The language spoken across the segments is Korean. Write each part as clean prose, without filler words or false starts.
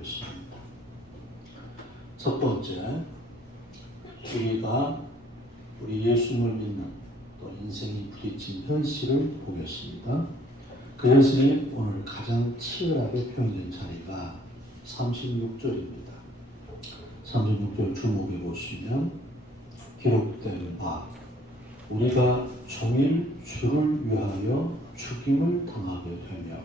보겠습니다. 첫 번째, 우리가 우리 예수님을 믿는 또 인생이 부딪힌 현실을 보겠습니다. 그 현실이 오늘 가장 치열하게 표현된 자리가 36절입니다. 36절 주목해 보시면 기록된 바 우리가 종일 주를 위하여 죽임을 당하게 되며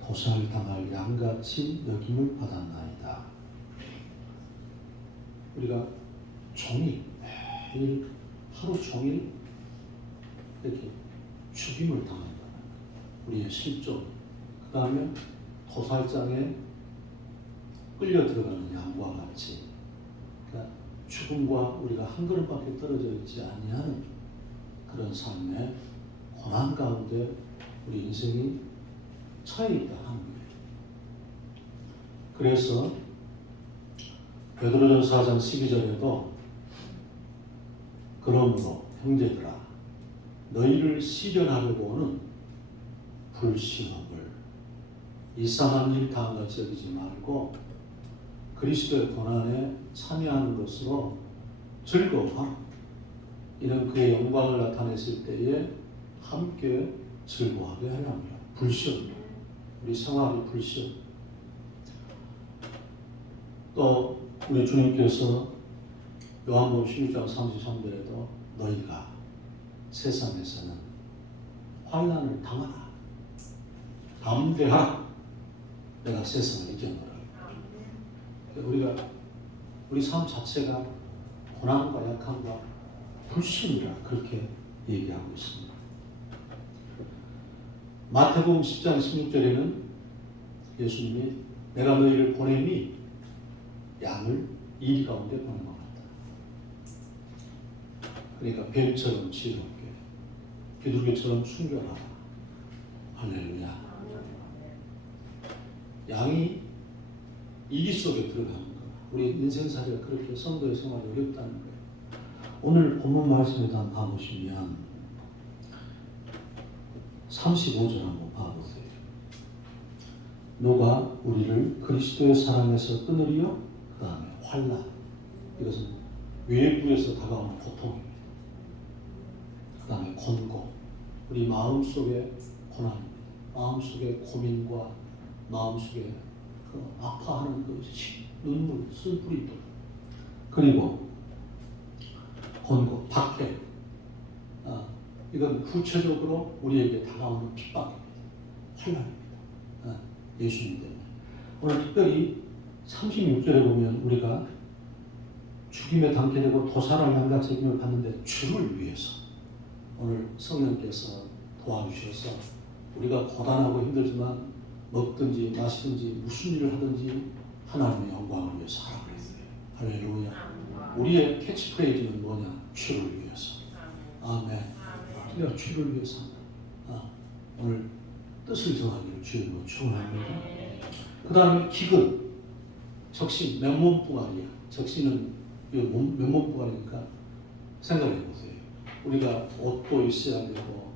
도살당할 양같이 여김을 받았나이다. 우리가 종일 매일 하루 종일 이렇게 죽임을 당한다. 우리의 실종, 그 다음에 도살장에 끌려 들어가는 양과 같이 그러니까 죽음과 우리가 한 걸음밖에 떨어져 있지 아니하는 그런 삶의 고난 가운데 우리 인생이 처해 있다 하는 거예요. 그래서 베드로전서 4장 12절에도 그러므로 형제들아 너희를 시련하려고는 불신업을 이상한 일 당한같이 여기지 말고 그리스도의 고난에 참여하는 것으로 즐거워하라. 이런 그의 영광을 나타냈을 때에 함께 즐거워하게 하려며 불시험, 우리 생활이 불시험. 또 우리 주님께서 요한복음 16장 33절에도 너희가 세상에서는 환난을 당하라. 담대하라. 내가 세상을 이겨노라. 우리 삶 자체가 고난과 약함과 불신이라 그렇게 얘기하고 있습니다. 마태복음 10장 16절에는 예수님이 내가 너희를 보냄이 양을 이리 가운데 보낸 것 같다. 그러니까 뱀처럼 지혜롭게 비둘기처럼 순결하라. 할렐루야. 양이 이리 속에 들어가는 거. 우리 인생살이가 그렇게 성도의 생활이 어렵다는 거예요. 오늘 본문 말씀에 한번 봐보시면 35절 한번 봐보세요. 누가 우리를 그리스도의 사랑에서 끊으리요? 그 다음에 환난. 이것은 외부에서 다가오는 고통입니다. 그 다음에 권고. 우리 마음속의 고난입니다. 마음속의 고민과 마음속에 그 아파하는 그 눈물, 슬프리들. 그리고 권고, 박해. 이건 구체적으로 우리에게 다가오는 핍박입니다. 환난입니다. 예수님 때문에. 오늘 특별히 36절에 보면 우리가 죽임에 당케 되고 도살할 양과 책임을 받는데 주를 위해서 오늘 성령께서 도와주셔서 우리가 고단하고 힘들지만 먹든지 마시든지 무슨 일을 하든지 하나님의 영광을 위해서 하라 그랬어요. 할렐루야. 우리의 캐치프레이즈는 뭐냐? 주를 위해서. 아멘. 우리가 주를 위해서 한다. 오늘 뜻을 정하기를 주님으로 축원합니다. 그 다음에 기근, 적신, 맨몸뚱아리야. 적신은 맨몸뚱아리니까 생각해 보세요. 우리가 옷도 있어야 되고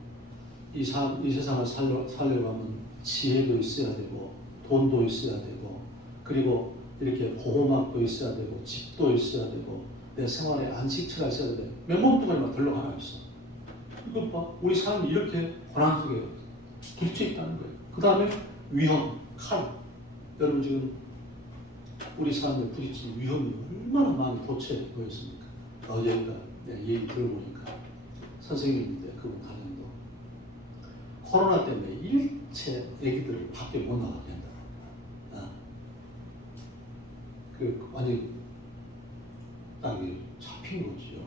이 세상을 살려고 하면 지혜도 있어야 되고 돈도 있어야 되고 그리고 이렇게 보호막도 있어야 되고 집도 있어야 되고 내 생활에 안식처가 있어야 돼. 맨몸뚱아리만 덜렁 하나 있어. 이거 봐. 우리 삶이 이렇게 고난 속에 부딪혀 있다는 거예요. 그 다음에 위험, 칼. 여러분 지금 우리 삶에 부딪힌 위험이 얼마나 많이 도처에 보였습니까? 어제인가 내가 얘기 들어보니까 선생님인데 그분 가정도 코로나 때문에 일체 애기들을 밖에 못 나가게 한다. 그 완전히 땅이 잡힌 거죠.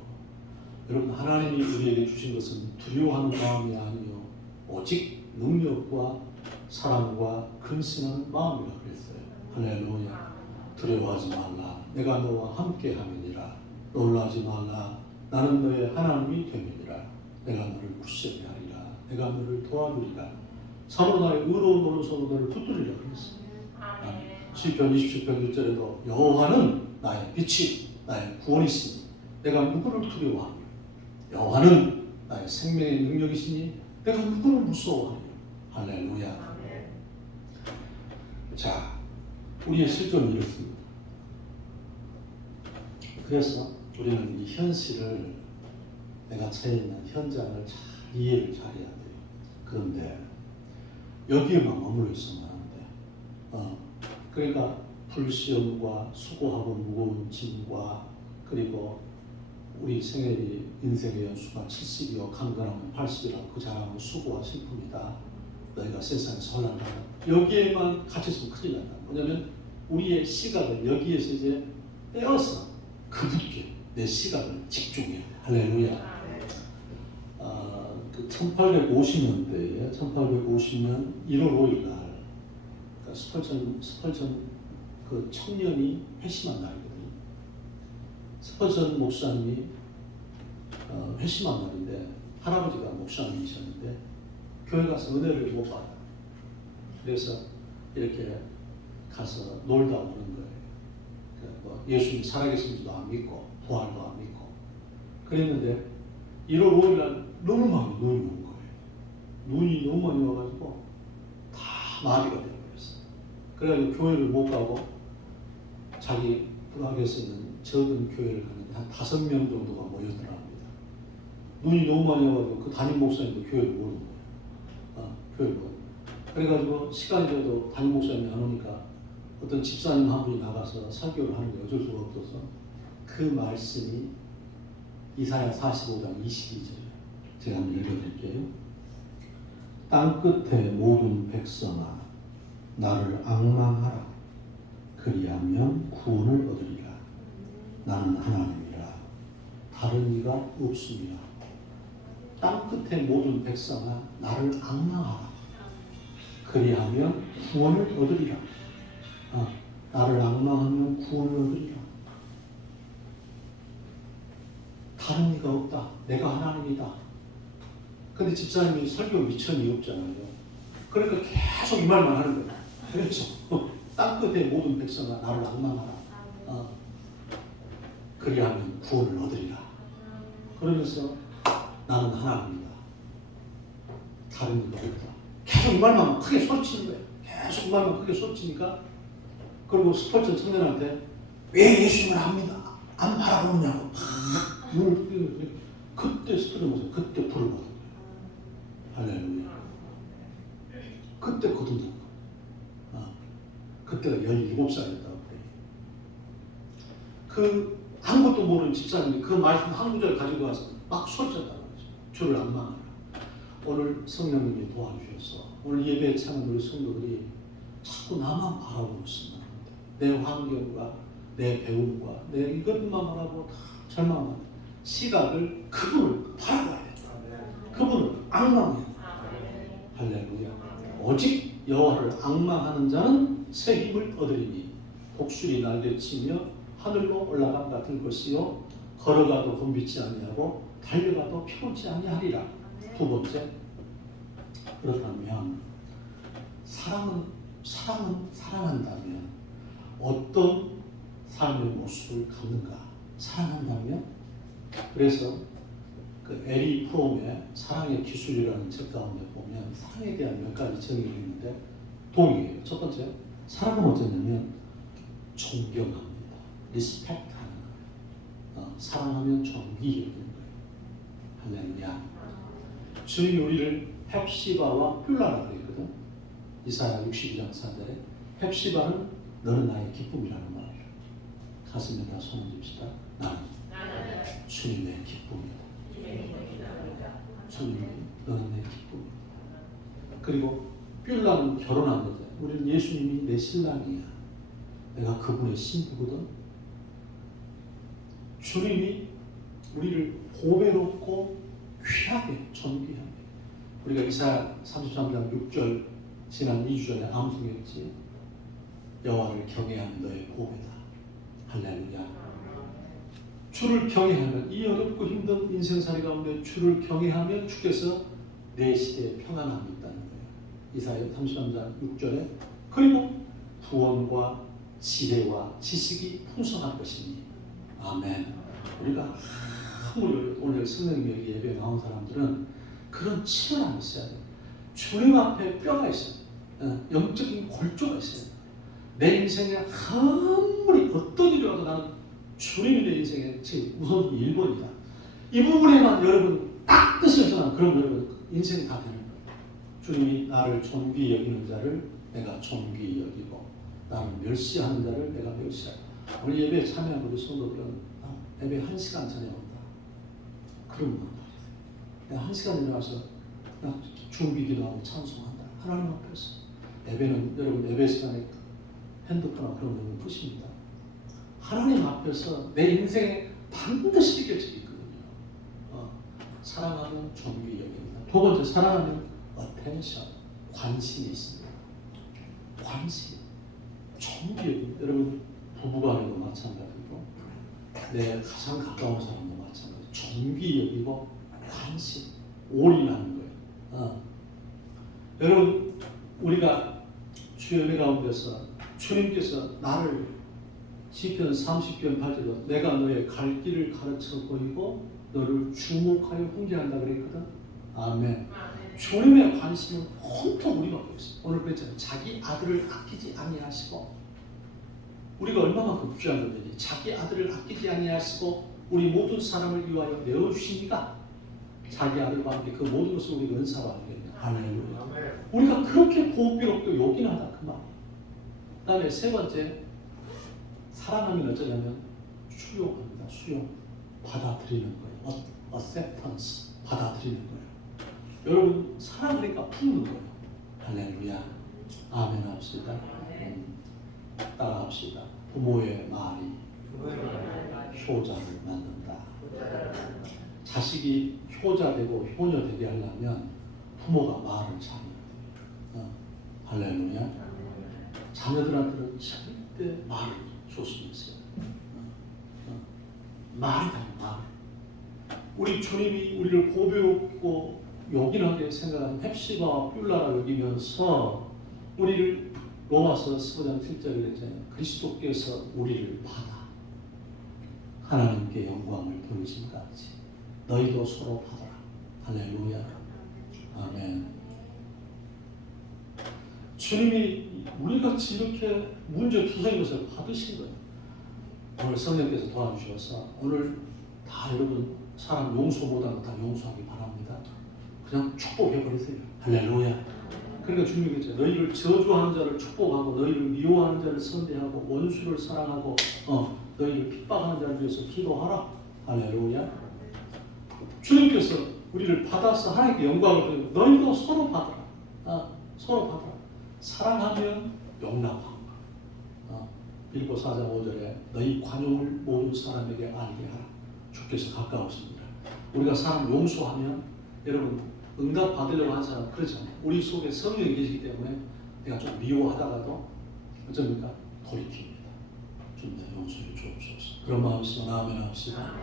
여러분 하나님이 우리에게 주신 것은 두려워하는 마음이 아니요 오직 능력과 사랑과 근신하는 마음이라 그랬어요. 할렐루야. 두려워하지 말라. 내가 너와 함께 함이니라. 놀라지 말라. 나는 너의 하나님이 됨이니라. 내가 너를 굳세게 하리라. 내가 너를 도와주리라. 참으로 나의 의로운 오른손으로 너를 붙들리라 그랬어요. 시편 27편 1절에도 여호와는 나의 빛이 나의 구원이시니 내가 누구를 두려워하며 여호와는 나의 생명의 능력이시니 내가 누구를 무서워하며. 할렐루야. 자, 우리의 실존은 이렇습니다. 그래서 우리는 이 현실을, 내가 처해 있는 현장을 잘 이해를 잘해야 돼요. 그런데 여기에만 머물러 있으면 안 돼. 그러니까 불시험과 수고하고 무거운 짐과, 그리고 우리 생애의 인생의 연수가 70이요 강건하면 80이라고 그 자랑은 수고와 슬픔이다. 너희가 세상에서 혼란하다. 여기에만 갇혀있으면 큰일 난다. 왜냐하면 우리의 시각을 여기에서 이제 떼어서 그분께 내 시각을 집중해야 돼. 할렐루야. 그 1850년대에 1850년 1월 5일 날, 그러니까 스펄전 그 청년이 회심한 날이거든요. 스펄전 목사님이 회심한 날인데, 할아버지가 목사님이셨는데 교회 가서 은혜를 못 받아요. 그래서 이렇게 가서 놀다 오는 거예요. 뭐 예수님 살아계신지도 안 믿고 부활도 안 믿고 그랬는데 1월 5일 날 너무 많이 눈이 온 거예요. 눈이 너무 많이 와가지고 다 마비가 되어버렸어요. 그래가지고 교회를 못 가고 자기 부학에서 있는 적은 교회를 가는데 한 5명 정도가 모여들어갑니다. 눈이 너무 많이 와가지고 그 담임 목사님도 교회를 못 오는 거예요. 교회를 못. 그래가지고 시간이 돼도 담임 목사님이 안 오니까 어떤 집사님 한 분이 나가서 설교를 하는 게 어쩔 수가 없어서 그 말씀이 이사야 45장 22절이에요. 제가 한번 읽어드릴게요. 땅끝의 모든 백성아 나를 앙망하라. 그리하면 구원을 얻으리라. 나는 하나님이라 다른 이가 없습니다. 땅끝의 모든 백성아 나를 앙망하라. 그리하면 구원을 얻으리라. 나를 앙망하면 구원을 얻으리라. 다른 이가 없다. 내가 하나님이다. 근데 집사님이 설교 미천이 없잖아요. 그러니까 계속 이 말만 하는 거예요. 그래서 땅끝의 모든 백성아 나를 앙망하라. 그리하면 구원을 얻으리라. 그러면서 나는 하나님이다. 다른 이가 없다. 계속 이 말만 크게 소리치는 거예요. 계속 이 말만 크게 소리치니까, 그리고 스펄전 청년한테 왜 예수님을 안 바라보느냐고 막 눈을 뜨고, 그때 스펄전 목사 그때 불을 받은 거예요. 할렐루야. 그때 거듭난 거예요. 그때가 17살이었다고 그래요. 그 아무것도 모르는 집사님이 그 말씀 한 구절 가지고 와서 막 소리쳤다는 거죠. 주를 앙망하라. 오늘 성령님이 도와주셔서 오늘 예배에 참여한 우리 성도들이 자꾸 나만 바라보고 있습니다. 내 환경과 내 배움과 내 이것만 바라보고 다 절망한 시각을 그분을 바라봐야 된다. 그분을 앙망해야 된다. 할렐루야. 오직 여호와를 앙망하는 자는 새 힘을 얻으리니 복술이 날개치며 하늘로 올라감 같을 것이요 걸어가도 곤비지 아니하고 달려가도 피곤치 아니하리라. 두 번째, 그렇다면 사랑은 사랑한다면 어떤 삶의 모습을 갖는가? 사랑한다면? 그래서 그 에리 프롬의 사랑의 기술이라는 책 가운데 보면 사랑에 대한 몇 가지 정의를 했는데 동의해요. 첫 번째, 사랑은 어쩌냐면 존경합니다. 리스펙트 하는 거예요. 사랑하면 존귀해야 되는 거예요. 할렐루야. 주님이 우리를 헵시바와 뷸라라고 그랬거든. 이사야 62장 4절에 헵시바는 너는 나의 기쁨이라는 말이에요. 가슴에다 손을 짚시다. 나는 주님의 기쁨이다. 주님이 너는 내 기쁨이다. 그리고 뷸라는 결혼한 거죠. 우리는 예수님이 내 신랑이야. 내가 그분의 신부거든. 주님이 우리를 보배롭고 귀하게 존귀하게. 우리가 이사야 33장 6절 지난 2주 전에 암송했지. 여호와를 경외하는 너의 보배다. 할렐루야. 주를 경외하면 이 어렵고 힘든 인생살이 가운데 주를 경외하면 주께서 내 시대에 평안함이 있다는 거예요. 이사야 33장 6절에 그리고 구원과 지혜와 지식이 풍성할 것이니. 아멘. 우리가 아무리 오늘 성령님이 여기 예배에 나온 사람들은 그런 치열함이 있어야 돼요. 주님 앞에 뼈가 있어요. 영적인 골조가 있어요. 내 인생에 아무리 어떤 일이 와도 나는 주님이 내 인생에 지금 우선순위 1번이다. 이 부분에만 여러분 딱 뜨셔서 난 그럼 여러분 인생 다 되는 거예요. 주님이 나를 존귀히 여기는 자를 내가 존귀히 여기고 나를 멸시하는 자를 내가 멸시하고. 오늘 예배에 참여한 우리 성도들은 예배 1시간 전에 온다. 그런 거 내가 1시간 전에 와서 준비기도 하고 찬송한다. 하나님 앞에서. 예배는 여러분 예배 시간에 핸드폰이나 그런 거는 푸십니다. 하나님 앞에서 내 인생에 반드시 이길 수 있거든요. 사랑하면 존귀히 여깁니다. 두 번째, 사랑하면 attention, 관심이 있습니다. 관심, 존귀히 여깁니다. 여러분 부부간에도 마찬가지고 내 가장 가까운 사람도 마찬가지. 존귀히 여기고 관심, 올인하는 거예요. 여러분 우리가 주의 은혜 가운데서 주님께서 나를 시편 30편 8절로 내가 너의 갈 길을 가르쳐 보이고 너를 주목하여 훈계한다 그랬거든. 아멘. 주님의 관심은 온통 우리밖에 없어요. 오늘 그랬잖아요. 자기 아들을 아끼지 아니하시고 우리가 얼마만큼 귀한 건지 자기 아들을 아끼지 아니하시고 우리 모든 사람을 위하여 내어주시니까 자기 아들과 함께 그 모든 것을 우리가 은사로 알겠네요. 할렐루야. 우리가 그렇게 보배롭게 요긴하다 그 말. 그 다음에 세 번째, 사랑하면 어쩌냐면 수용합니다. 수용, 받아들이는 거예요. acceptance, 받아들이는 거예요. 여러분 사랑하니까 품는 거예요. 할렐루야. 아멘 합시다. 따라합시다. 부모의 말이 효자를 낳는다. 자식이 효자되고 효녀되게 하려면 부모가 말을 잘해야 돼요. 할렐루야. 자녀들한테는 절대 말을 조심하세요. 말이다, 말. 우리 주님이 우리를 보배롭고 요긴하게 생각하는 헵시바와 뷸라라 여기면서 우리를 로마서 15장 7절에 있잖아요. 그리스도께서 우리를 받아 하나님께 영광을 돌리신 같이 너희도 서로 받아라. 할렐루야. 아멘. 주님이 우리같이 이렇게 문제투성인 것을 받으신 거예요. 오늘 성령께서 도와주셔서 오늘 다 여러분 사람 용서 못한 거 다 용서하기 바랍니다. 그냥 축복해버리세요. 할렐루야. 그러니까 주님께서 너희를 저주하는 자를 축복하고 너희를 미워하는 자를 선대하고 원수를 사랑하고 너희를 핍박하는 자를 위해서 기도하라. 할렐루야. 주님께서 우리를 받아서 하나님께 영광을 드리고 너희도 서로 받아라. 서로 받아라. 사랑하면 용납하고 빌보 4장 5절에 너희 관용을 모든 사람에게 알게 하라. 주께서 가까우십니다. 우리가 사람 용서하면 여러분 응답 받으려고 하는 사람 그렇잖아요. 우리 속에 성령이 계시기 때문에 내가 좀 미워하다가도 어쩝니까? 돌이킵니다. 좀 더 용서해 주옵소서. 그런 마음으로 아멘 합시다.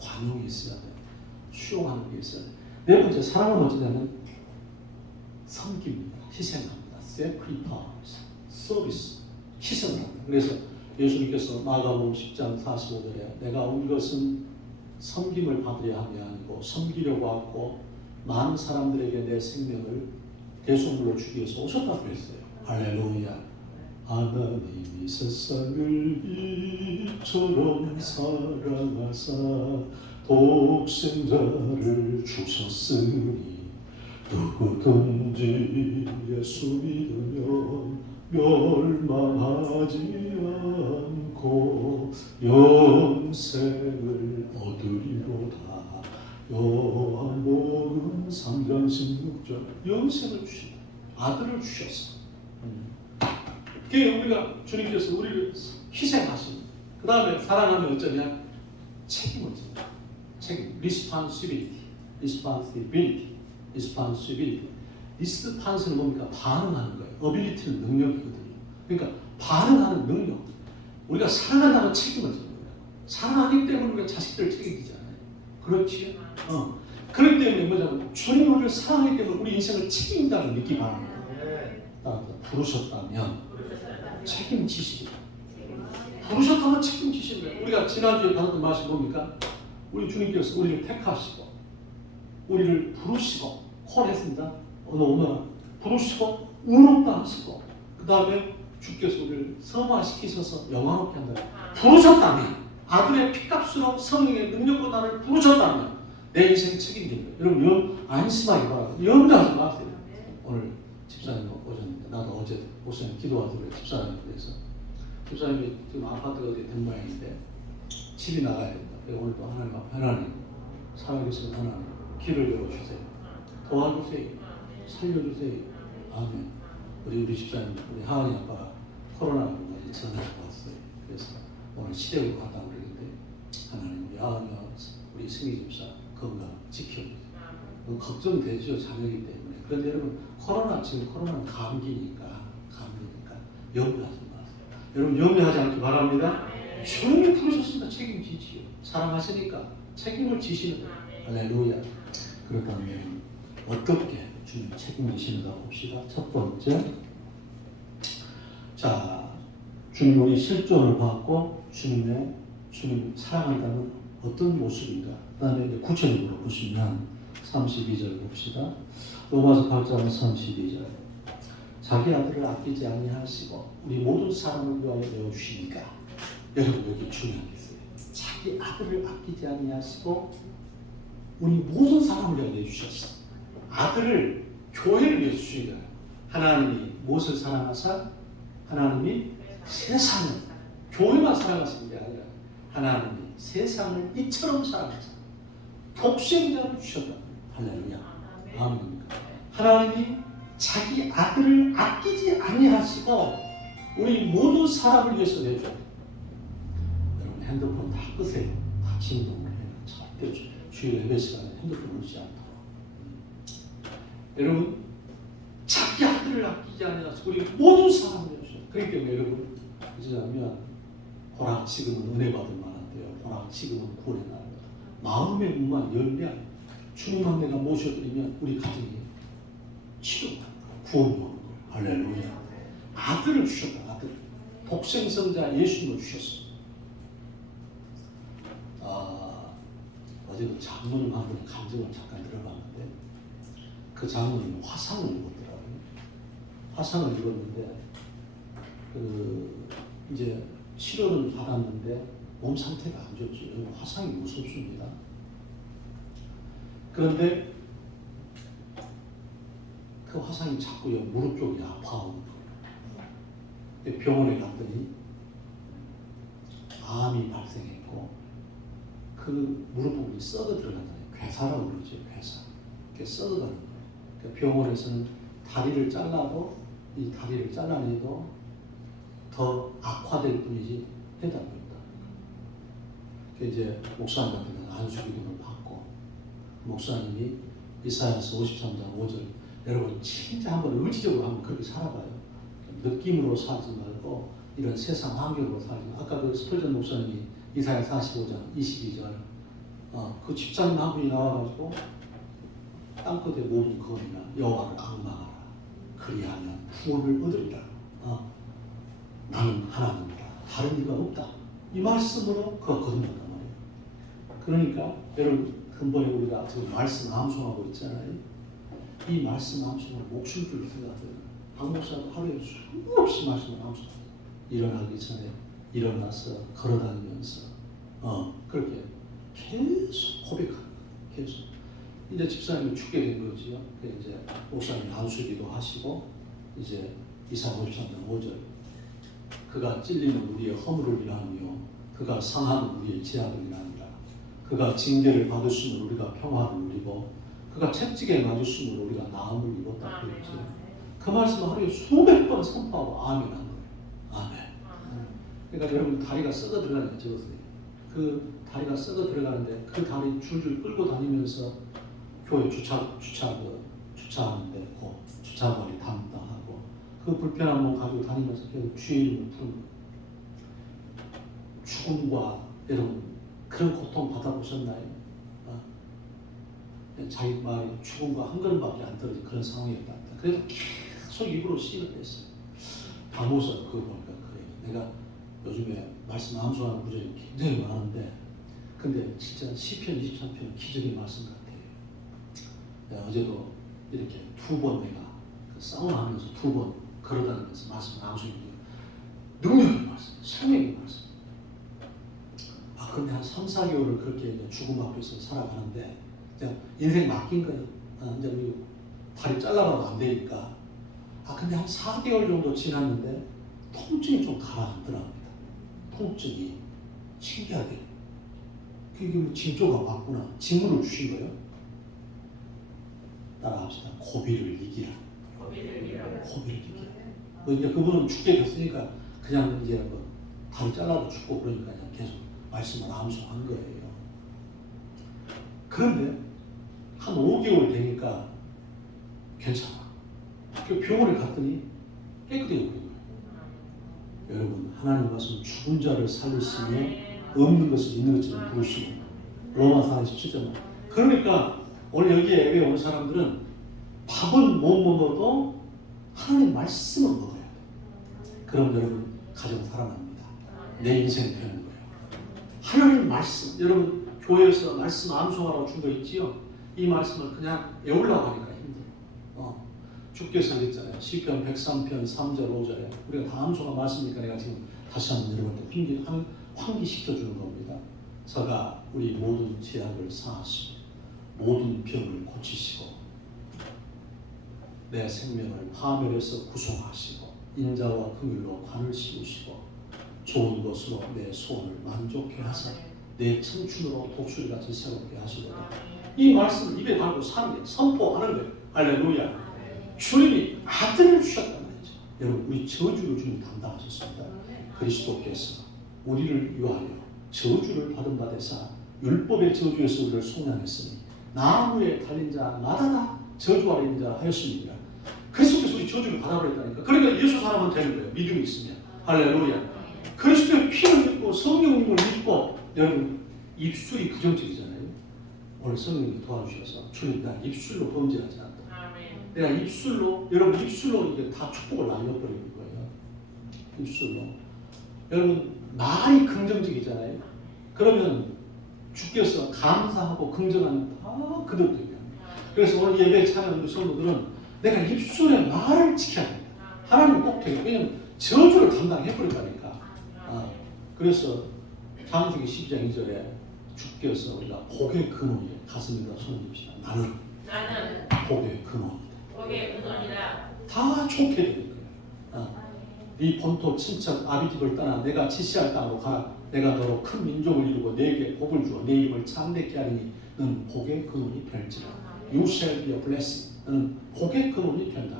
관용이 있어야 돼요. 수용하는 게 있어야 돼요. 네 번째, 사랑은 어쩌냐면 섬깁니다. 희생합니다. sacrifice, 서비스, 희생을 합니다. 그래서 예수님께서 마가복음 10장 45절에 내가 온 것은 섬김을 받으려 함이 아니고 섬기려고 하고 많은 사람들에게 내 생명을 대속물로 주기 위해서 오셨다고 했어요. 할렐루야. 하나님이 세상을 이처럼 사랑하사 독생자를 주셨으니 누구든지 예수 믿으면 멸망하지 않고 영생을 얻으리로다. 요한복음 3장 16절. 영생을 주신다. 아들을 주셨어. 그게 우리가 주님께서 우리를 희생하십니다. 그 다음에 사랑하면 어쩌냐? 책임을 집니다. 책임, responsibility. 리스판스는 뭡니까? 반응하는 거예요. ability는 능력이거든요. 그러니까 반응하는 능력. 우리가 사랑한다면 책임을 지는 거예요. 사랑하기 때문에 우리가 자식들을 책임지잖아요. 그렇지? 그렇기 때문에 뭐냐면 주님이 우리를 사랑하기 때문에 우리 인생을 책임진다는 믿기 바랍니다. 부르셨다면 책임지시고 부르셨다면 책임지시는 거예요. 우리가 지난주에 받았던 말씀이 뭡니까? 우리 주님께서 우리를 택하시고 우리를 부르시고 콜했습니다. 어느 부르시고 의롭다 하시고 그 다음에 주께서 우리를 성화시키셔서 영화롭게 한다. 부르셨다면, 아들의 피값으로 성령의 능력으로 나를 부르셨다면 내 인생 책임집니다. 여러분 안심하기 바랍니다. 염려하지 마세요. 오늘 집사님 오셨는데 나도 어제 목사님 기도하기로 집사님에 대해서 집사님이 지금 아파트가 어디 된 모양인데 집이 나가야 된다. 오늘도 하나님 앞에 하나님 살아계신 하나님 길을 열어주세요. 도와주세요. 살려주세요. 아멘. 우리 집사님 우리 하은이 아빠가 코로나로 전화가 왔어요. 그래서 오늘 시댁으로 갔다고 그러는데 하나님 우리 하은이와 우리 승희 집사 건강 지켜주세요. 걱정되죠. 자녀이기 때문에. 그런데 여러분 지금 코로나는 감기니까 염려하지 마세요. 여러분 염려하지 않기 바랍니다. 주님이 부르셨으니까 책임지지요. 사랑하시니까 책임을 지시는 거예요. 할렐루야. 그렇다면 어떻게 주님 책임을 지시는가 봅시다. 첫 번째, 자 주님 우리 실존을 받고 주님 사랑한다는 어떤 모습인가. 그 다음에 구체적으로 보시면 32절 봅시다. 로마서 8장 32절. 자기 아들을 아끼지 아니하시고 우리 모든 사람을 위하여 내어주시니까. 여러분 여기 중요한 게 있어요. 자기 아들을 아끼지 아니하시고 우리 모든 사람을 위하여 내주셨어. 아들을 교회를 위해 주시니까. 하나님이 무엇을 사랑하사? 하나님이 세상을 교회만 사랑하시는 게 아니라 하나님이 세상을 이처럼 사랑하사 독생자를 주셨다. 할렐루야. 아멘입니다. 하나님이 자기 아들을 아끼지 아니하시고 우리 모든 사람을 위해서 내줘요. 여러분 핸드폰 다 끄세요. 다 진동을 해요. 절대 주일 예배 시간에 핸드폰 오지 않도록. 여러분 자기 아들을 아끼지 아니하시고 우리 모든 사람을 내줘요. 그렇기 때문에 여러분 어쩌면 호락지금은 은혜 받을 만한데요. 호락지금은 구원의 날입니다. 마음의 문만 열면 주님만 내가 모셔드리면 우리 가정이 치료가 구원이 오는 거예요. 할렐루야. 아들을 주셨다. 아들. 독생성자 예수님을 주셨어. 어제도 장로님 한 분의 감정을 잠깐 들어봤는데 그 장로님이 화상을 입었더라고요. 화상을 입었는데 이제 치료를 받았는데 몸 상태가 안 좋죠. 화상이 무섭습니다. 그런데 그 화상이 자꾸 무릎 쪽이 아파오는 거예요. 병원에 갔더니 암이 발생했고 그 무릎 부분이 썩어 들어간다는 괴사라고 그러죠. 괴사. 그게 썩어가는 거예요. 그러니까 병원에서는 다리를 잘라도 이 다리를 잘라내도 더 악화될 뿐이지 해답이 없다. 이제 목사님한테 안수기도를 받고 목사님이 이사야서 53장 5절 여러분 진짜 한번 의지적으로 한번 그렇게 살아봐요. 느낌으로 살지 말고 이런 세상 환경으로 살지. 아까 그 스펄전 목사님이 이사야 45장 22절 그 집사님 한 분이 나와가지고 땅끝의 모든 거미나 여호와를 악망하라. 그리하면 구원을 얻으리라. 나는 하나님이다. 다른 이가 없다. 이 말씀으로 그가 거듭난단 말이에요. 그러니까 여러분 근본에 우리가 지금 말씀 암송하고 있잖아요. 이 말씀 암송을 목숨 줄로 생각해요. 박 목사도 하루에 수없이 말씀을 암송해요. 일어나기 전에 일어나서 걸어다니면서 그렇게 계속 고백하는 거예요. 계속. 이제 집사님이 죽게 된 거지요. 이제 목사님 안수기도 하시고 이제 이사야 53장 5절 그가 찔리는 우리의 허물을 위하며 그가 상하는 우리의 죄악을 위하니라. 그가 징계를 받으심으로 우리가 평화를 누리고 그가 채찍에 맞으심으로 우리가 나음을 입었다. 그랬지. 그 말씀을 하루에 수백 번 선포하고 아멘 하는 거예요. 아멘. 그러니까 여러분 다리가 썩어 들어가는 게 적었어요. 그 다리가 썩어 들어가는데 그 다리 줄줄 끌고 다니면서 교회 주차하는데 주차관리 담당하고 그 불편한 몸 가지고 다니면서 계속 주의 이름을 부르는 거예요. 죽음과 여러분 그런 고통 받아보셨나요? 자기 말이 죽음과 한 걸음밖에 안 떨어진 그런 상황이었다. 그래서 계속 입으로 시를 냈어요. 박모서 그거 보니까 그래요. 내가 요즘에 말씀 암송하는 구절이 굉장히 많은데 근데 진짜 시편 23편은 기적의 말씀 같아요. 내가 어제도 이렇게 두 번 내가 그 사우나하면서 두 번 걸어다니면서 말씀을 암송했는데 능력의 말씀, 생명의 말씀. 근데 한 3, 4개월을 그렇게 이제 죽음 앞에서 살아가는데 그냥 인생 맡긴 거예요. 이제 우리 다리 잘라봐도 안 되니까. 근데 한 4개월 정도 지났는데 통증이 좀 가라앉더랍니다. 통증이 신기하게. 그게 징조가 왔구나. 징후를 주신 거예요. 따라합시다. 고비를 이기라. 고비를 이기라. 이제 그분은 죽게 됐으니까 그냥 이제 뭐 다리 잘라도 죽고 그러니까 그냥 계속 말씀을 암송한 거예요. 그런데 한 5개월 되니까 괜찮아. 그 병원에 갔더니 깨끗해져 버린 거예요. 여러분, 하나님 말씀 죽은 자를 살리시며 없는 것을 있는 것처럼 부르시고 로마서 17장. 그러니까 오늘 여기에 예배 온 사람들은 밥은 못 먹어도 하나님 말씀을 먹어야 돼. 그럼 여러분 가정 살아납니다. 내 인생 되는 거예요. 하나님 말씀, 여러분 교회에서 말씀 암송하라고 준 거 있지요? 이 말씀을 그냥 외우려고 하니까 힘들어. 주께서 그랬잖아요. 시편 103편 3절 5절에 우리가 다 암송한 말씀이니까 내가 지금 다시 한번 여러분한테 환기시켜주는 겁니다. 저가 우리 모든 죄악을 사하시고 모든 병을 고치시고 내 생명을 파멸해서 구속하시고 인자와 긍휼로 관을 씌우시고 좋은 것으로 내 소원을 만족해 하사 내 청춘으로 독수리같이 새롭게 하시도다. 이 말씀을 입에 달고 사는 게 선포하는 거예요. 할렐루야. 주님이 아들을 주셨단 말이죠. 여러분, 우리 저주를 주님 담당하셨습니다. 그리스도께서 우리를 위하여 저주를 받은 바 되사 율법의 저주에서 우리를 속량했으니 나무에 달린 자마다 다 저주 아래 있는 자 하였습니다. 그리스도께서 우리 저주를 받아버렸다니까. 그러니까 예수 사람은 되는 거예요. 믿음이 있으면. 할렐루야. 그리스도의 피를 믿고 성령님을 믿고. 여러분, 입술이 부정적이잖아요. 오늘 성령님이 도와주셔서 주님, 나 입술로 범죄하지 않다. 내가 입술로, 여러분 입술로 이게 다 축복을 날려버리는 거예요. 입술로. 여러분 말이 긍정적이잖아요. 그러면 주께서 감사하고 긍정하는 다 그들들이야. 그래서 오늘 예배 참여하는 성도들은 내가 입술의 말을 지켜야 된다. 하나님 꼭 되게. 왜냐면 저주를 담당해버린다니까. 그래서 창세기 12장 2절에 주께서 우리가 복의 근원이에요. 가슴에다 손을 줍시다. 나는 복의 근원이다. 다 좋게 되는 거예요. 네 본토 친척 아비집을 떠나 내가 지시할 땅으로 가라. 내가 너로 큰 민족을 이루고 네게 복을 주어 네 입을 참되게 하리니 너는 복의 근원이 될지라. You shall be a blessing. 너는 복의 근원이 된다.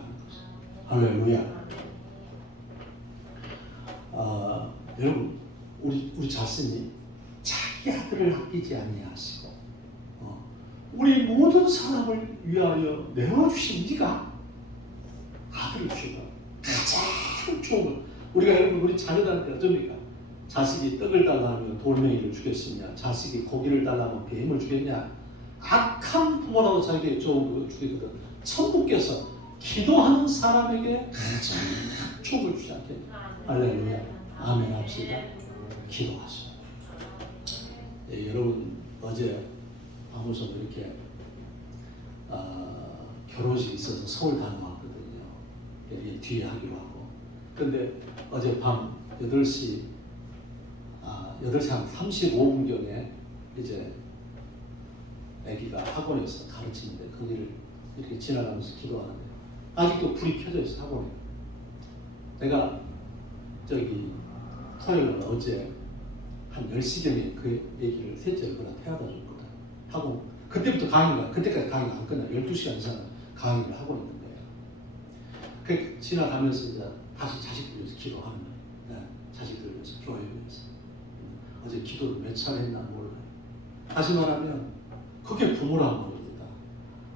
할렐루야. 여러분, 우리 자신이 자기 아들을 아끼지 아니하시고 우리 모든 사람을 위하여 내어주신 네가 아들을 주고 가장 좋은 것. 우리가 여러분 우리 자녀들한테 어쩝니까? 자식이 떡을 달라 하면 돌멩이를 주겠느냐? 자식이 고기를 달라 하면 뱀을 주겠냐? 악한 부모라도 자기에게 좋은 것을 주거든. 천국께서 기도하는 사람에게 가장 좋은 걸 주지 않겠냐? 할렐루야. 아멘 합시다. 기도하시오. 여러분 어제 아무서 이렇게 결혼식이 있어서 서울 다녀왔거든요. 이게 뒤에 하기로 하고. 근데 어제 밤 8시 한 35분경에 이제 아기가 학원에서 가르치는데 거기를 이렇게 지나가면서 기도하는데 아직도 불이 켜져 있어. 학원에. 내가 저기 토요일 어제 한 10시경에 그 아기를 셋째를 그냥 태워다 줬거든. 하고 그때부터 강의가, 그때까지 강의가 안 끝나. 12시간 이상 강의를 하고 있는 거예요. 그 지나가면서 이제 다시 자식들 위해서 기도하는 거예요. 네, 자식들 위해서, 교회를 위해서. 어제 기도를 몇 차례 했나 몰라요. 다시 말하면 그게 부모라는 겁니다.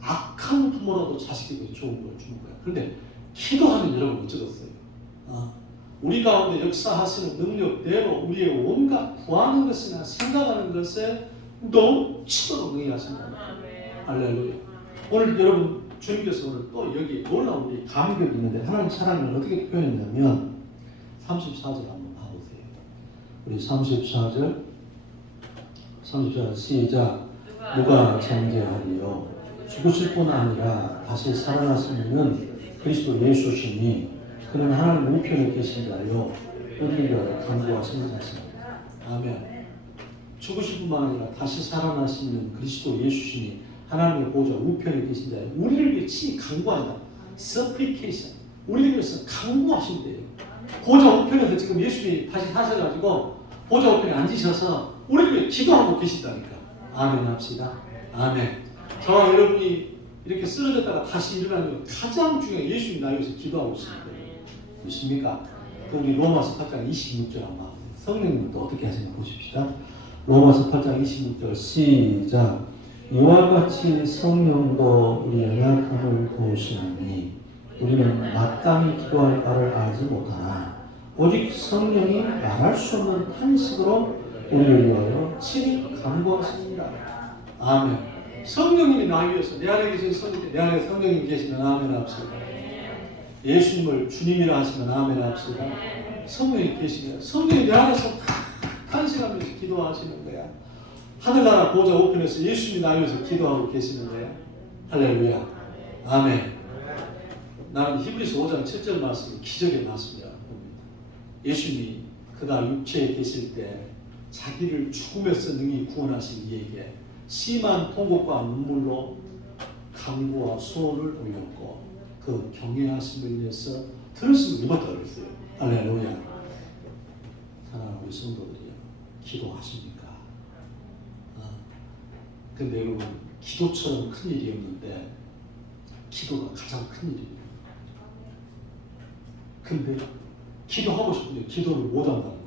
악한 부모라도 자식에게 좋은 걸 주는 거야. 그런데 기도하면 여러분 어쩌겠어요? 우리 가운데 역사하시는 능력대로 우리의 온갖 구하는 것이나 생각하는 것에 넘치도록 응하신다. 할렐루야. 오늘 여러분 주님께서 오늘 또 여기 놀라운 우리 감격이 있는데 하나님 사랑을 어떻게 표현했냐면 34절 한번 봐보세요. 우리 34절 시작. 누가 정죄하리요? 죽으실 뿐 아니라 다시 살아나시는 그리스도 예수시니 그는 하나님 우편에 계신 자요 우리를 위하여 간구하시는 자십니다. 아멘. 죽으실 뿐만 아니라 다시 살아나시는 그리스도 예수님이 하나님의 보좌 우편에 계신 자예요. 우리를 위해 친히 간구한다. supplication. 우리를 위해서 간구하신대요. 보좌 우편에서 지금 예수님이 다시 사셔가지고 보좌 우편에 앉으셔서 우리를 위해 기도하고 계신다니까. 아멘 합시다. 아멘. 저와 여러분이 이렇게 쓰러졌다가 다시 일어나면 가장 중요한 예수님 나를 위해서 기도하고 계시는 거예요. 믿습니까? 우리 로마서 8장 26절 한번 성령님도 어떻게 하시나 보십시다. 로마서 8장 26절 시작. 이와 같이 성령도 우리 연약함을 도우시나니 우리는 마땅히 기도할 바를 알지 못하나 오직 성령이 말할 수 없는 탄식으로 우리를 위하여 친히 간구하십니다. 아멘. 성령님이 나를 위해서 내 안에 계신 성령, 내 안에 성령님이 계시면 아멘 합시다. 예수님을 주님이라 하시면 아멘 합시다. 성령이 계시면 성령이 내 안에서 탄식하면서 기도하시는 거야. 하늘나라 보좌 우편에서 예수님이 나를 위해서 기도하고 계시는 거야. 할렐루야. 아멘. 나는 히브리서 5장 7절 말씀이 기적의 말씀이라고 봅니다. 예수님이 그가 육체에 계실 때 자기를 죽음에서 능히 구원하신 이에게 심한 통곡과 눈물로 간구와 소원을 올렸고 그 경외하심을 인해서 들으심을 입었다고 그랬어요. 할렐루야. 사랑하는 우리 성도들이요, 기도하십니까? 근데 여러분, 기도처럼 큰 일이 없는데 기도가 가장 큰 일이에요. 근데 기도하고 싶은데 기도를 못 한다는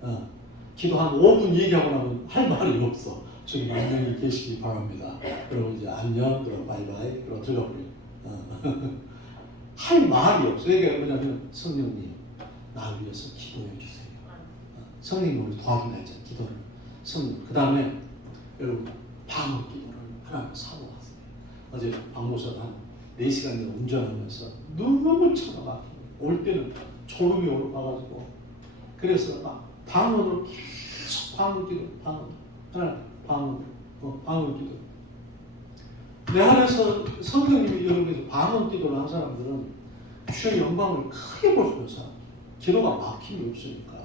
거예요. 기도 한 5분 얘기하고 나면 할 말이 없어. 저기 만명이 계시기 바랍니다. 그러고 이제 안녕, 그럼 바이바이, 그러고 들어가버려요. 할 말이 없어. 이게 뭐냐면 성령님, 나를 위해서 기도해 주세요. 성령님 우리 도와주나 했잖아요. 기도를. 성령. 그 다음에 여러분 방언 기도를 하나님 사고 왔어요. 어제 박모사도 한 4시간 정도 운전하면서 너무 차가 막히고 올 때는 졸음이 올라가지고 그래서 막 방언으로 계속 방언 기도, 방언, 하나님 방언 기도. 내 안에서 성령님이 여러분께서 방언 기도를 한 사람들은 주의 영광을 크게 볼 수 있어요. 기도가 막힘이 없으니까.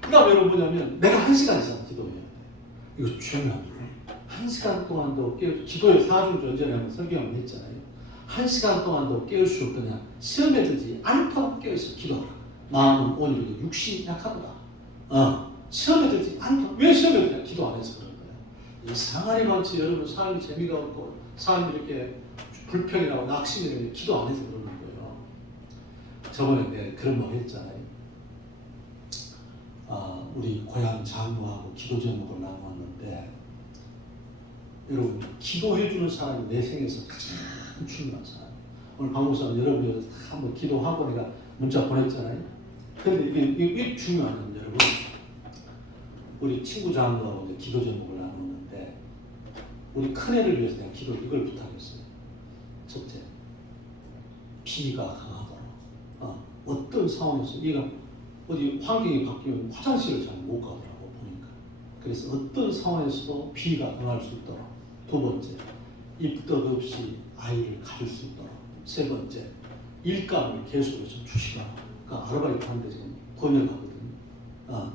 그 다음에 여러분 뭐냐면 내가 1시간 이상 기도해야 돼. 이거 중요합니다. 1시간 동안도 기도의 4중 전전에 한번 설교를 했잖아요. 1시간 동안도 깨울 수 없거냐. 시험에 들지 않도록 깨어서 기도하라. 마음은 오늘도 육신이 약하도다. 시험에 들지 않도록. 왜 시험에 들냐? 기도 안 해서 그런 거야. 이상하게 많지. 여러분 삶이 재미가 없고 삶이 이렇게 불평이 나고 낙심이 되면 기도 안 해서 그러는 거예요. 저번에 내가 그런 말 했잖아요. 우리 고향 장로하고 기도 제목을 나누었는데 여러분 기도해주는 사람이 내 생에서 가장 중요한 사람. 오늘 강목사는 여러분이 한번 기도하고 내가 문자 보냈잖아요. 근데 이게 중요한 건 여러분 우리 친구 장로하고 이제 기도 제목을 나누었는데 우리 큰애를 위해서 내가 기도 이걸 부탁했어요. 첫째, 비가 강하더라. 어떤 상황에서 얘가 어디 환경이 바뀌면 화장실을 잘 못 가더라고 보니까. 그래서 어떤 상황에서도 비가 강할 수 있도록. 두 번째, 입덧 없이 아이를 가질 수 있도록. 세 번째, 일감을 계속해서 주시라. 그러니까 아르바이트 하는데 지금 번역하거든요.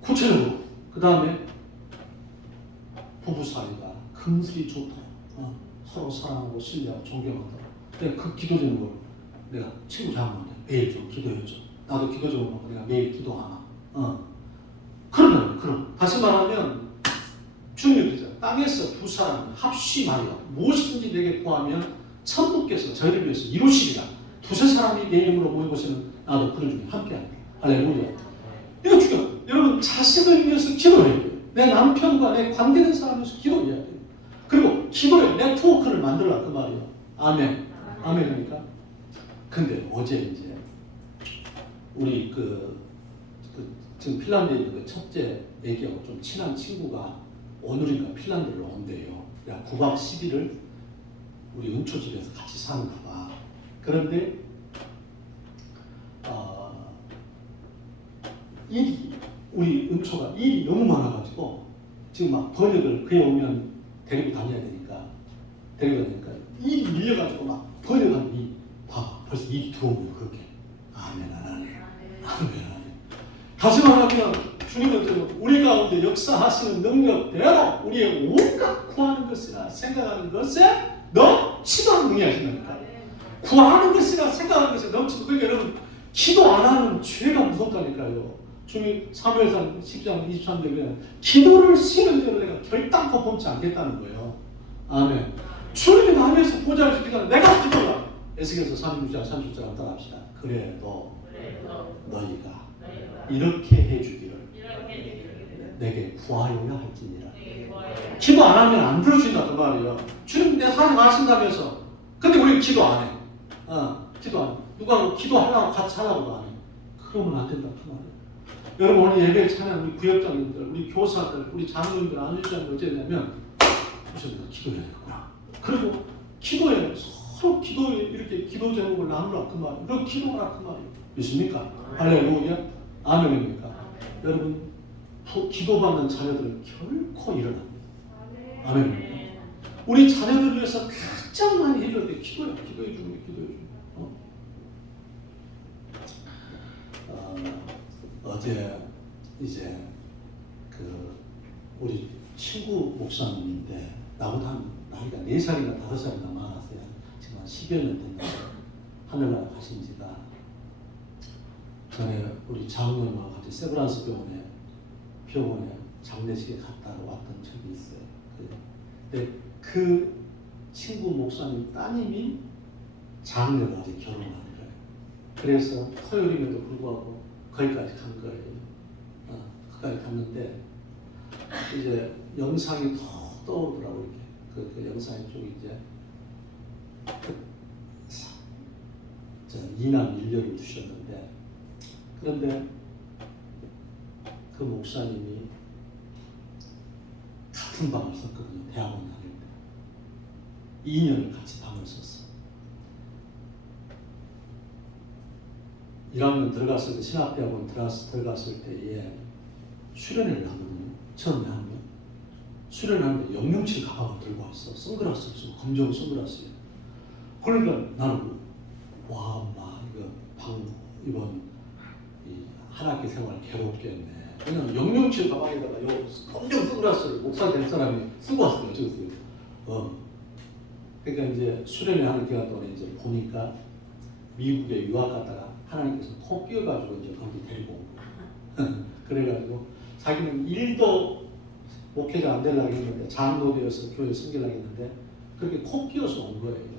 구체적으로. 그 다음에 부부 사이가 금슬이 좋도록. 서로 사랑하고 신뢰하고 존경하도록. 내가 그 기도 제목을 내가 친구 장로한테 매일 좀 기도해줘. 나도 기도 좀 하고 내가 매일 기도하나. 그럼 다시 말하면 주님이 그러죠. 땅에서 두 사람이 합심하여 무엇이든지 내게 구하면 천부께서 저희를 위해서 이루시리라. 두세 사람이 내 이름으로 모인 곳에는 나도 그들 중에 함께하리라. 할렐루야. 이거 중요해요. 여러분 자식을 위해서 기도해야 돼요. 내 남편과 내 관계된 사람을 위해서 기도해야 돼요. 그리고 기도의 네트워크를 만들라 그 말이에요. 아멘. 아멘입니까? 근데 어제 이제 우리 지금 핀란드에 있는 그 첫째 애기하고 좀 친한 친구가 오늘인가 핀란드로 온대요. 9박 10일을 우리 은초집에서 같이 사는가 봐. 그런데 우리 은초가 일이 너무 많아가지고 지금 막 번역을 그에 오면 데리고 다녀야 되니까 일이 밀려가지고 막 번역하는 이 봐. 벌써 일이 들어오면 그렇게 아멘. 다시 말하면 주님은 우리 가운데 역사하시는 능력대로 우리의 온갖 구하는 것이나 생각하는 것에 넘치도록 능력하신다니까. 구하는 것이나 생각하는 것에 넘치도록. 그러니까 여러분 기도 안 하는 죄가 무섭다니까요. 주님 사무엘상 10장 23절에 기도를 쉬는 대로 내가 결단코 범치 않겠다는 거예요. 아멘. 주님이 나 위해서 보좌를 지키다가 내가 기도라. 에스겔서 36장 30절 따라합시다. 그래 너희가 이렇게 해주기를 내게 구하여야 할지니라. 기도 안 하면 안 들어주신다 그 말이에요. 주님 내 사랑 하신다면서. 근데 우리 기도 안 해. 기도 안 해. 누가 기도하려고 같이 하라고도 안 해. 그러면 안 된다 그 말이에요. 여러분 오늘 예배 찬양 우리 구역장님들, 우리 교사들, 우리 장로님들, 안수장님들 어쩌냐면 우리가 기도해야 되겠구나. 그리고 기도해. 서로 기도에 이렇게 기도 제목을 나누라 그 말이에요. 그럼 기도하라 그 말이에요. 믿습니까? 할렐루야. 아멘입니까? 여러분 기도받는 자녀들은 결코 일어납니다. 아멘입니까? 우리 자녀들을 위해서 가장 많이 해줘야 돼. 기도해 주는 게 기도해 주는 어제 이제 우리 친구 목사님인데 나보다 한 나이가 4살이나 5살이나 많았어요. 지금 한 10여 년 됐는데 하늘나라 가신 지가 전에 우리 장로님과 같이 세브란스 병원에 장례식에 갔다 왔던 적이 있어요. 근데 그 친구 목사님 따님이 장녀가 어제 결혼한 거예요. 그래서 토요일임에도 불구하고 거기까지 간 거예요. 거기까지 갔는데 이제 영상이 떠오르더라고요. 그 영상이 좀 이제 이남 일녀를 주셨는데 그런데 그 목사님이 같은 방을 썼거든요. 대학원 다닐 때 2년을 같이 방을 썼어. 1학년 들어갔을 때 신학대학원 들어갔을 때에 수련회를 하거든요. 처음에 하면 수련하는데 영영칠 가방을 들고 왔어. 선글라스 쓰고 검정 선글라스에. 그러니까 나는 와 엄마 이거 이번 한 학기 생활 괴롭겠네. 그냥 영영칠 가방에다가 요 검정 선글라스를 목사 된 사람이 쓰고 왔어요. 그러니까 이제 수련회 하는 기간 동안에 이제 보니까 미국에 유학 갔다가 하나님께서 코 끼워가지고 이제 거기 데리고 온 거예요. 그래가지고 자기는 일도 목회자 안 되려고 했는데 장로 되어서 교회 섬기려고 했는데 그렇게 코 끼워서 온 거예요.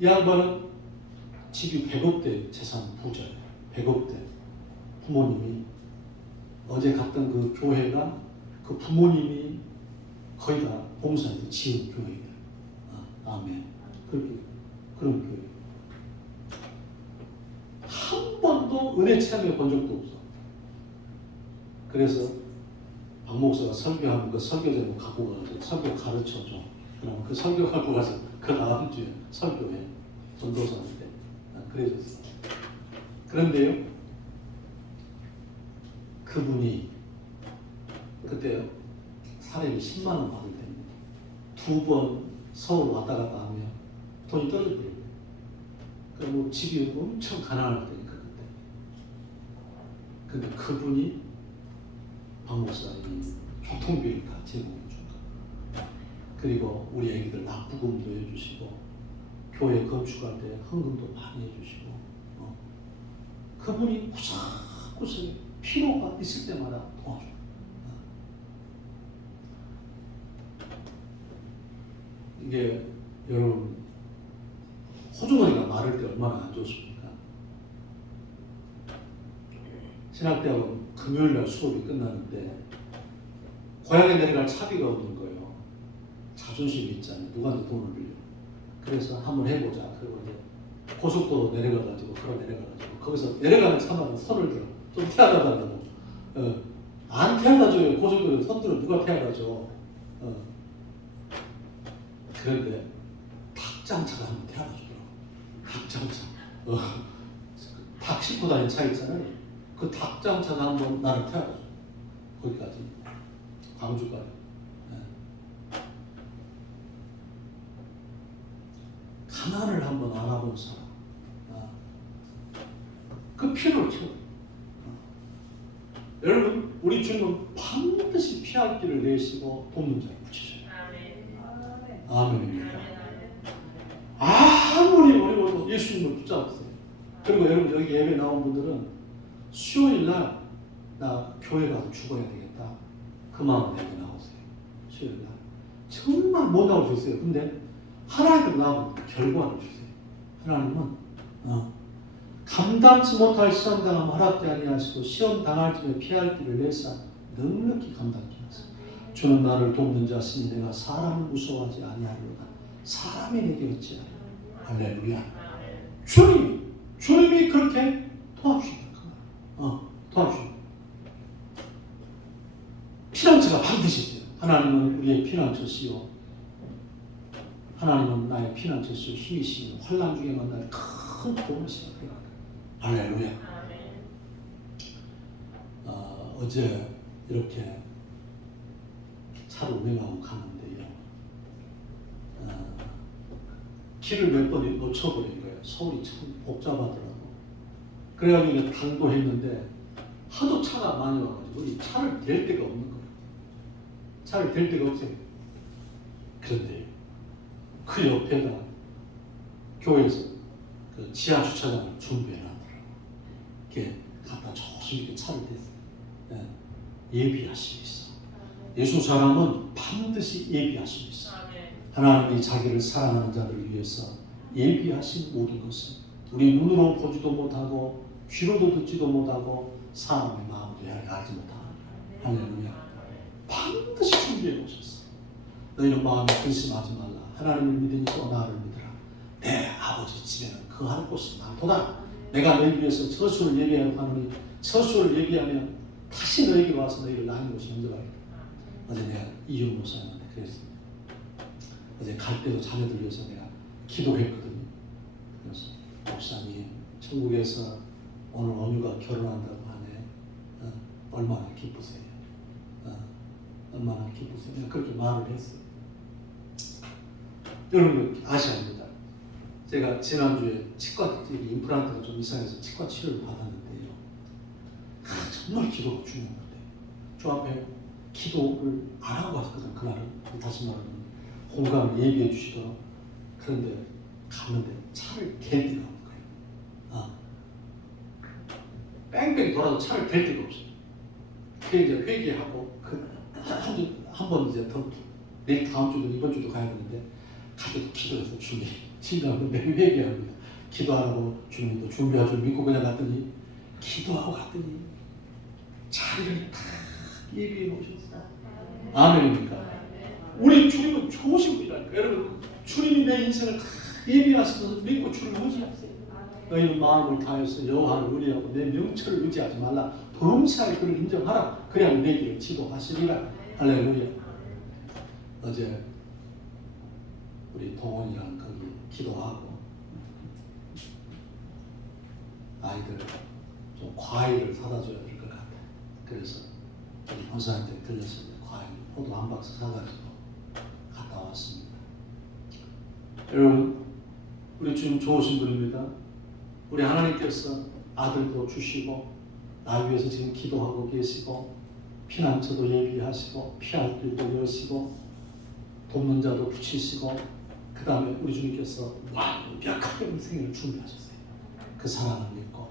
이 양반은 집이 100억대 재산 부자예요. 100억대. 부모님이 어제 갔던 그 교회가 그 부모님이 거의 다 봉사해서 지은 교회예요. 아멘. 그렇게 그런 교회. 한 번도 은혜 체험해 본 적도 없어. 그래서 박 목사가 설교하면 그 설교 제목 갖고 가서 설교 가르쳐줘. 그러면 그 설교 갖고 가서 그 다음 주에 설교해. 전도사한테. 그래줬어. 그런데요, 그분이 그때 사례비 10만 원 받을 때입니다. 2번 서울 왔다 갔다 하면 돈이 떨어져버려요. 그럼 집이 엄청 가난할 때니까 그때. 근데 그분이 박 목사님이 교통비를 다 제공해 준 거예요. 그리고 우리 애기들 납부금도 해주시고 교회 건축할 때 헌금도 많이 해주시고 그분이 구석구석 필요가 있을 때마다 도와줘요. 이게 여러분 호주머니가 마를 때 얼마나 안 좋습니까? 신학대학원 금요일날 수업이 끝나는데 고향에 내려갈 차비가 없는 거예요. 자존심이 있잖아요. 누구한테 돈을 빌려. 그래서 한번 해보자. 그리고 이제 고속도로 내려가가지고 거기서 내려가는 차마다 손을 들어. 좀 태워다 달라고. 안 태워다줘요. 고속도로에 손 들어 누가 태워다줘. 그런데 닭장차가 한번 태워다주더라고. 닭장차. 닭 싣고 다니는 차 있잖아요. 그 닭장차가 한번 나를 태워다줘. 거기까지. 광주까지. 가난을 한번 알아본 사람. 그 필요를 채워. 여러분, 우리 주님은 반드시 피할 길을 내시고 돕는 자를 붙이셔요. 아멘입니다. 아무리 어려워도 예수님을 붙잡으세요. 그리고 여러분, 여기 예배 나온 분들은 수요일 날 나 교회 가서 죽어야 되겠다, 그 마음으로 여기 나오세요. 수요일 날 정말 못 나올 수 있어요. 근데 하나님께 나오면 결과를 주세요. 하나님은 감당치 못할 시험 당하면 허락지 아니하시고 시험 당할 쯤에 피할 길을 내사 넉넉히 감당케 하소서. 주는 나를 돕는 자시니 내가 사람을 무서워하지 아니하리로다. 사람이 내게 어찌하리요. 할렐루야. 주님이 그렇게 도와주신다. 도와주신다. 피난처가 반드시 있어요. 하나님은 우리의 피난처시요, 하나님은 나의 피난처시요 힘이시요 환난 중에 만날 큰 도움이시다. 할렐루야. 어제 이렇게 차로 운행하고 가는데요, 길을 몇 번 놓쳐버린 거예요. 서울이 참 복잡하더라고. 그래가지고 당도했는데 하도 차가 많이 와가지고 이 차를 댈 데가 없는 거예요. 차를 댈 데가 없어요. 그런데 그 옆에다 교회에서 그 지하 주차장을 준비해놨더라고요. 이렇게 갖다 조심히 차를 댔어요. 예비하심이 있어. 예수 사람은 반드시 예비하심이 있어. 하나님이 자기를 사랑하는 자들을 위해서 예비하신 모든 것은 우리 눈으로 보지도 못하고 귀로도 듣지도 못하고 사람의 마음도 알지 못하는, 할렐루야, 반드시 준비해 놓으셨어. 너희는 마음에 근심하지 말라. 하나님을 믿으니 또 나를 믿으라. 내 아버지 집에는 거할 곳이 많도다. 내가 너희 위해서 처소를 예비하여 가노니 처소를 예비하면 다시 너에게 와서 너희를 낳은 곳이 연결하리라. 어제 내가 이윤 목사님한테 그랬습니다. 어제 갈 때도 자녀들 위해서 내가 기도했거든요. 그래서 목사님, 천국에서 오늘 언유가 결혼한다고 하네. 얼마나 기쁘세요. 얼마나 기쁘세요. 내가 그렇게 말을 했어요. 여러분 아셔야 합니다. 제가 지난주에 치과 임플란트가 좀 이상해서 치과 치료를 받았는데요. 정말 기도가 중요한 것 같아요. 주 앞에 기도를 안 하고 왔거든. 그날은 다시 말하면 공감을 예비해 주시더라고요. 그런데 갔는데 차를 댈 데가 없는 거예요. 뺑뺑이 돌아도 차를 댈 데가 없어요. 그게 이제 회개하고 한 번 이제 더 내일 다음 주도 이번 주도 가야 되는데 가게도 기도해서 주님 진짜로 매일 회개합니다. 기도하라고 주님도 준비할 줄 믿고 그냥 갔더니 기도하고 갔더니 자리를 다 예비해 놓으셨어. 아멘입니까? 우리 주님은 좋으신 분이라니까. 여러분, 주님이 내 인생을 다 예비하시면서 믿고 주를 의지하세요. 너희는 마음을 다해서 여호와를 의뢰하고 내 명철을 의지하지 말라. 범사에 그를 인정하라. 그래야 내 길을 지도하시리라. 할렐루야. 어제 우리 동원이랑 거기 기도하고 아이들 좀 과일을 사다 줘야 될 것 같아. 그래서 우리 권사한테 들렸을 때 과일 포도 한 박스 사가지고 갔다 왔습니다. 여러분, 우리 주님 좋으신 분입니다. 우리 하나님께서 아들도 주시고 날 위해서 지금 기도하고 계시고 피난처도 예비하시고 피할 길도 여시고 돕는 자도 붙이시고 그 다음에 우리 주님께서 완벽하게 인생을 준비하셨어요. 그 사랑을 믿고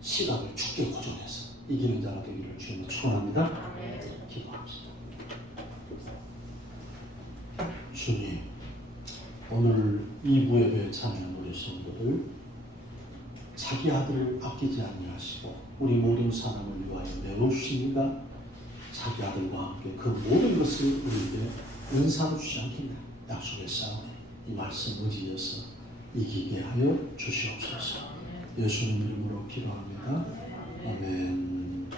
시각을 죽게 고정해서 이기는 자가 되기를 주님을 축원합니다. 기도합시다. 주님, 오늘 2부 예배에 참여한 우리 성도들 자기 아들을 아끼지 아니하시고 우리 모든 사람을 위하여 내놓으시니까 자기 아들과 함께 그 모든 것을 우리에게 은사로 주지 않겠냐 약속했사오니 이 말씀 의지해서 이기게 하여 주시옵소서. 예수님 이름으로 기도합니다. 아멘.